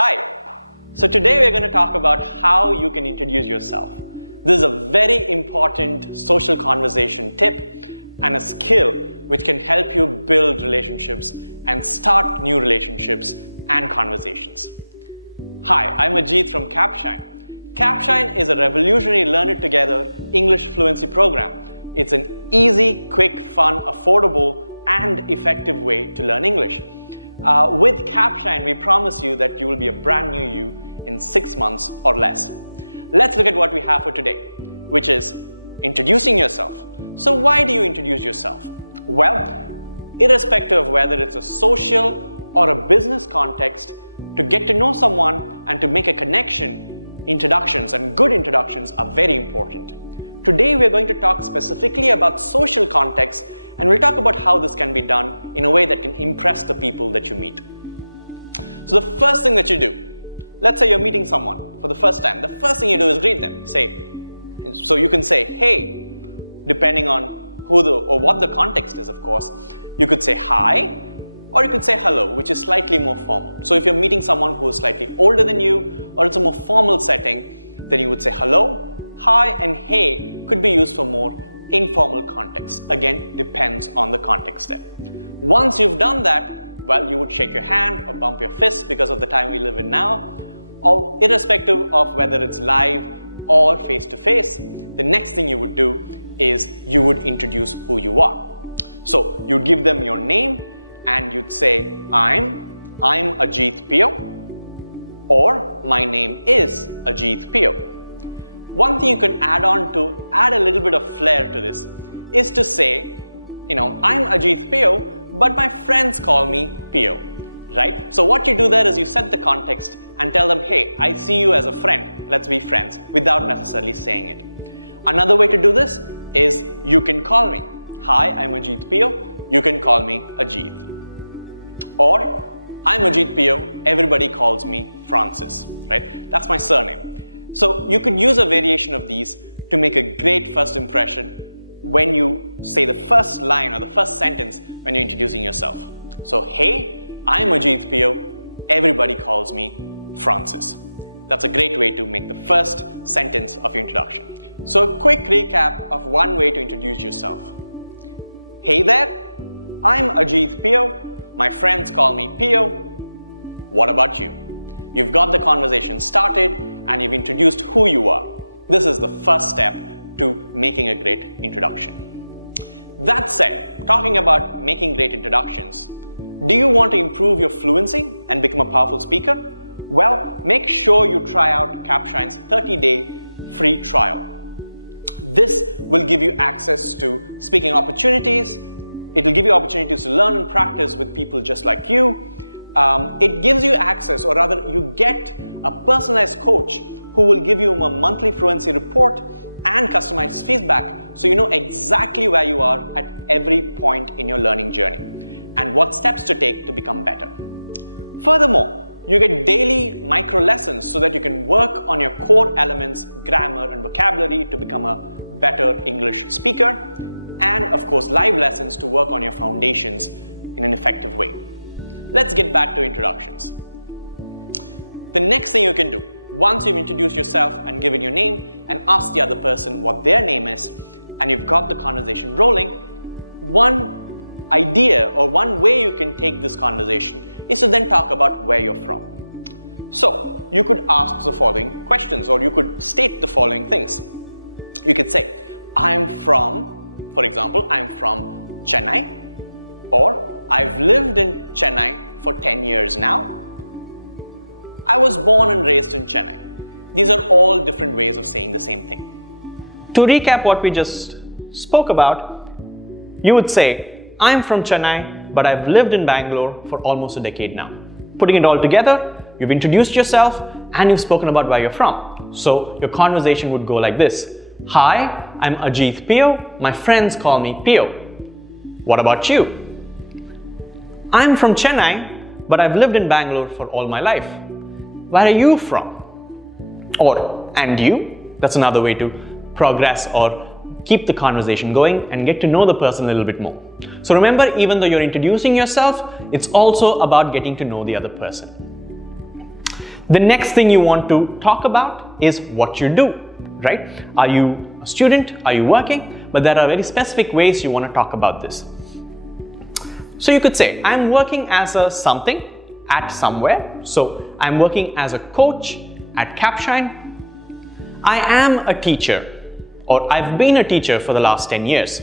Hi! So today we're going to talk about how you can introduce yourself. This is a very important social conversation tip and a skill which can help you build relationships and start new relationships and conversations. Hi, I'm Ajit from Capshine. Capshine is a revolutionary Learn It Together English fluency program. It's an easy, quick, fun, affordable and effective way to learn English. With Capshine, we promise you that you will be a brand new you in 6 months or less. Let's look at what we have for today, which is introducing yourself. So why do you introduce yourself? Well, irrespective of whether it's a social or a business context, to get to know someone and to make a connection, introductions and good introductions are very important. Today we're going to talk specifically about social context, and we'll talk about how this can be done in a way that can impress the people that you meet. So the first thing that you do, let's say you're meeting someone for the first time, the first thing you do is greet them. So you can say, hey, depending on what the context is, of course. You could say hi, or you could say hello, which is slightly more formal. So if you're meeting someone who is slightly older than you, or it's a more formal setting, then you would say hello, hi, and hey could be used for more informal context. Again, depends on the context there. Once you've done that, well, you would shake your hand or bump your fist because of the time we live in now, or irrespective of whether it's live or face-to-face, the next thing you would do is you would introduce who you are. So you'd give them your name and you'd say, I'm Ajit Pio, or my name is Ajit Pio. One thing you can add on to add a little bit of flair to this is to say, I'm Ajit Pio, but my friends call me Pio, right? So what you do there is you set the context and tell them, hey, I see you as a friend, let's be friends, without necessarily saying it. Another way to do this is you can call me. Hi, I'm Ajit Pio, you can call me Ajit. Or, I'm Ajit Pio, everybody calls me Francis, right? That's my surname. So you could use a variation of these to make a great first impression when you say the first line or the first sentence when you're introducing yourself. So, hey, I'm Ajit Pio, everybody calls me Francis. That's a great way to make the first sentence of your introduction. So a quick recap of one way to introduce yourself. Hey there, I'm Ajit Pio, my friends call me Pio. What about you? You've got the conversation started and you've introduced who you are. This is the first step to making a great introduction. That said, talking about making great introductions, do you want to improve your fluency and become a powerful speaker? Well, make sure you try out Capshine's 30-day free trial. This will give you access to speaking opportunities. It will give you opportunities to learn and practice with people just like you. It gives you access, or rather you get a personalized coach who will give you a monthly fluency report and customized feedback, so you know exactly where you are at every point in your learning journey and what steps to take to become better. Furthermore, you get daily micro lessons so that you can work on your core elements, grammar and vocabulary to become a better English speaker, and of course live lessons to work on your foundations in an effective way. Let's get back to introductions. The next thing you can do, once you've introduced yourself and given your name and asked the other person what their name is, and you've got the conversation rolling, one idea or one way you can take this conversation is to then talk about where you're from. So you could ask the following questions, or you could state the following things. You could say, for example, I'm from Chennai, or I've lived in Chennai for 10 years now. I was born and raised in Chennai. These are all different ways of saying the same thing. To recap what we just spoke about, you would say, I'm from Chennai, but I've lived in Bangalore for almost a decade now. Putting it all together, you've introduced yourself and you've spoken about where you're from. So your conversation would go like this. Hi, I'm Ajit Pio. My friends call me Pio. What about you? I'm from Chennai, but I've lived in Bangalore for all my life. Where are you from? Or, and you? That's another way to progress or keep the conversation going and get to know the person a little bit more. So remember, even though you're introducing yourself, it's also about getting to know the other person. The next thing you want to talk about is what you do, right? Are you a student? Are you working? But there are very specific ways you want to talk about this. So you could say, I'm working as a something at somewhere. So I'm working as a coach at Capshine. I am a teacher, or I've been a teacher for the last 10 years,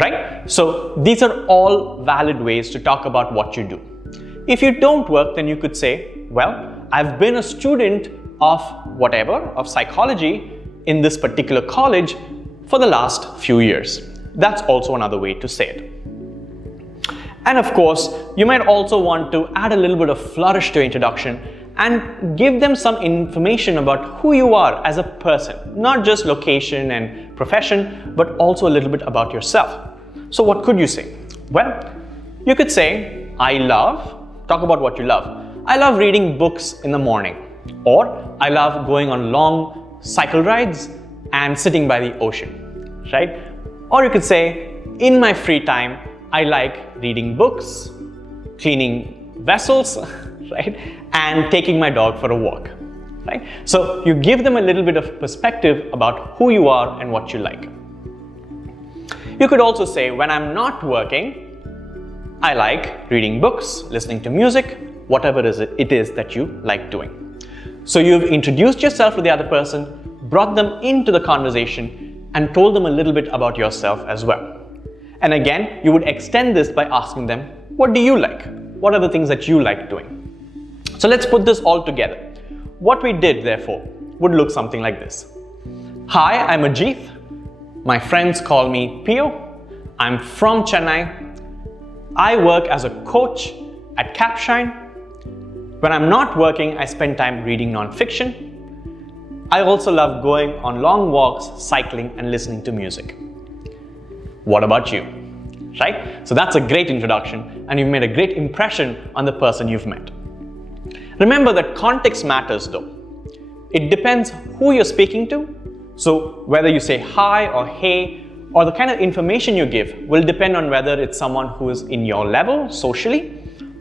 right? So these are all valid ways to talk about what you do. If you don't work, then you could say, well, I've been a student of whatever, of psychology in this particular college for the last few years. That's also another way to say it. And of course, you might also want to add a little bit of flourish to your introduction and give them some information about who you are as a person, not just location and profession, but also a little bit about yourself. So what could you say? Well, you could say, talk about what you love. I love reading books in the morning, or I love going on long cycle rides and sitting by the ocean, right? Or you could say, in my free time, I like reading books, cleaning vessels, right? And taking my dog for a walk, right? So you give them a little bit of perspective about who you are and what you like. You could also say, when I'm not working, I like reading books, listening to music, whatever it is that you like doing. So you've introduced yourself to the other person, brought them into the conversation, and told them a little bit about yourself as well. And again, you would extend this by asking them, what do you like? What are the things that you like doing? So let's put this all together. What we did, therefore, would look something like this. Hi, I'm Ajit. My friends call me Pio. I'm from Chennai. I work as a coach at Capshine. When I'm not working, I spend time reading non-fiction. I also love going on long walks, cycling, and listening to music. What about you? Right? So that's a great introduction, and you've made a great impression on the person you've met. Remember that context matters though. It depends who you're speaking to. So whether you say hi or hey, or the kind of information you give will depend on whether it's someone who is in your level socially,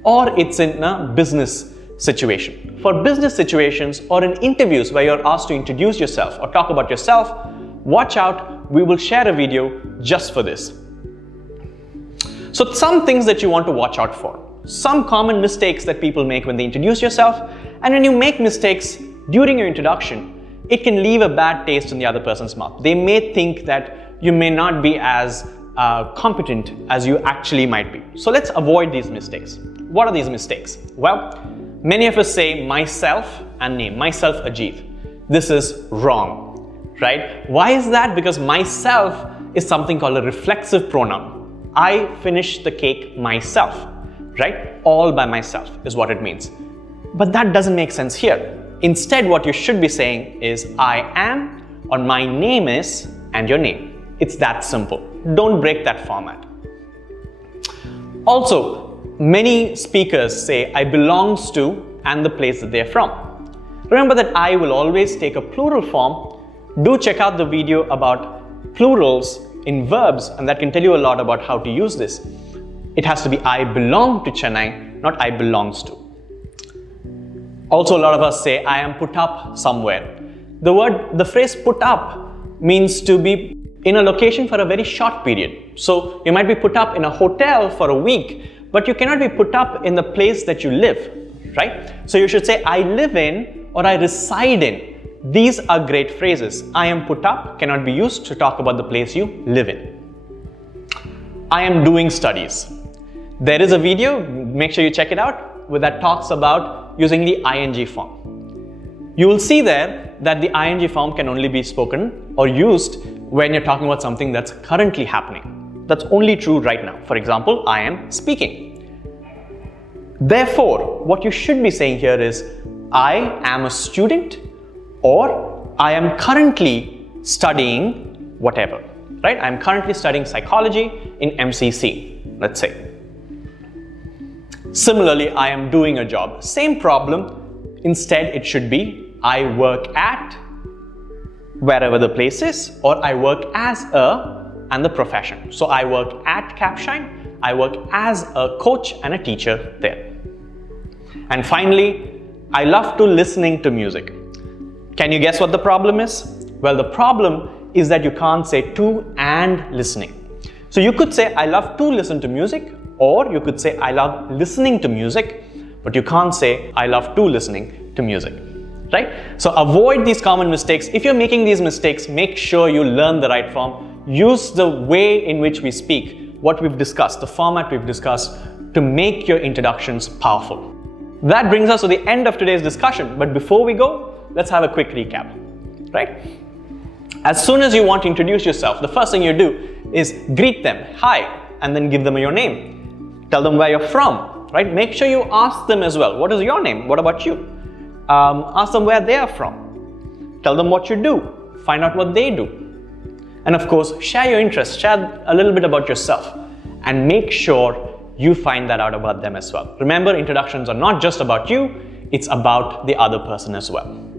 or it's in a business situation. For business situations or in interviews where you're asked to introduce yourself or talk about yourself, watch out, we will share a video just for this. So some things that you want to watch out for. Some common mistakes that people make when they introduce yourself, and when you make mistakes during your introduction, it can leave a bad taste in the other person's mouth. They may think that you may not be as competent as you actually might be. So let's avoid these mistakes. What are these mistakes? Well, many of us say myself and name, myself Ajit. This is wrong, right? Why is that? Because myself is something called a reflexive pronoun. I finish the cake myself, right? All by myself is what it means. But that doesn't make sense here. Instead, what you should be saying is I am, or my name is, and your name. It's that simple. Don't break that format. Also, many speakers say I belongs to and the place that they're from. Remember that I will always take a plural form. Do check out the video about plurals in verbs, and that can tell you a lot about how to use this. It has to be I belong to Chennai, not I belongs to. Also, a lot of us say I am put up somewhere. The phrase put up means to be in a location for a very short period. So you might be put up in a hotel for a week, but you cannot be put up in the place that you live, right? So you should say I live in or I reside in. These are great phrases. I am put up cannot be used to talk about the place you live in. I am doing studies. There is a video, make sure you check it out, where that talks about using the ing form. You will see there that the ing form can only be spoken or used when you're talking about something that's currently happening. That's only true right now. For example, I am speaking. Therefore, what you should be saying here is I am a student, or I am currently studying whatever, right? I'm currently studying psychology in MCC, let's say. Similarly, I am doing a job. Same problem. Instead, it should be I work at wherever the place is, or I work as a, and the profession. So I work at Capshine, I work as a coach and a teacher there. And finally, I love to listening to music. Can you guess what the problem is? Well, the problem is that you can't say to and listening. So you could say, I love to listen to music, or you could say, I love listening to music, but you can't say, I love to listening to music, right? So avoid these common mistakes. If you're making these mistakes, make sure you learn the right form. Use the way in which we speak, what we've discussed, the format we've discussed, to make your introductions powerful. That brings us to the end of today's discussion. But before we go, let's have a quick recap, right? As soon as you want to introduce yourself, the first thing you do is greet them, hi, and then give them your name. Tell them where you're from, right? Make sure you ask them as well, what is your name? What about you? Ask them where they are from. Tell them what you do. Find out what they do. And of course, share your interests, share a little bit about yourself, and make sure you find that out about them as well. Remember, introductions are not just about you, it's about the other person as well.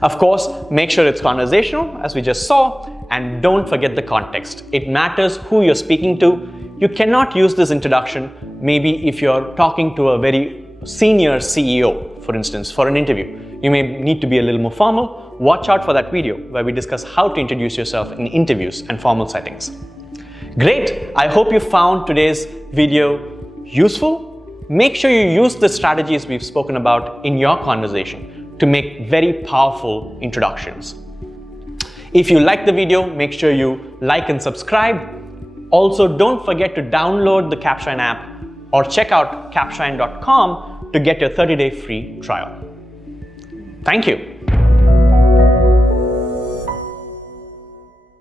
Of course, make sure it's conversational, as we just saw, and don't forget the context. It matters who you're speaking to. You cannot use this introduction maybe if you're talking to a very senior CEO, for instance, for an interview. You may need to be a little more formal. Watch out for that video where we discuss how to introduce yourself in interviews and formal settings. Great! I hope you found today's video useful. Make sure you use the strategies we've spoken about in your conversation to make very powerful introductions. If you like the video, make sure you like and subscribe. Also, don't forget to download the Capshine app or check out capshine.com to get your 30-day free trial. Thank you.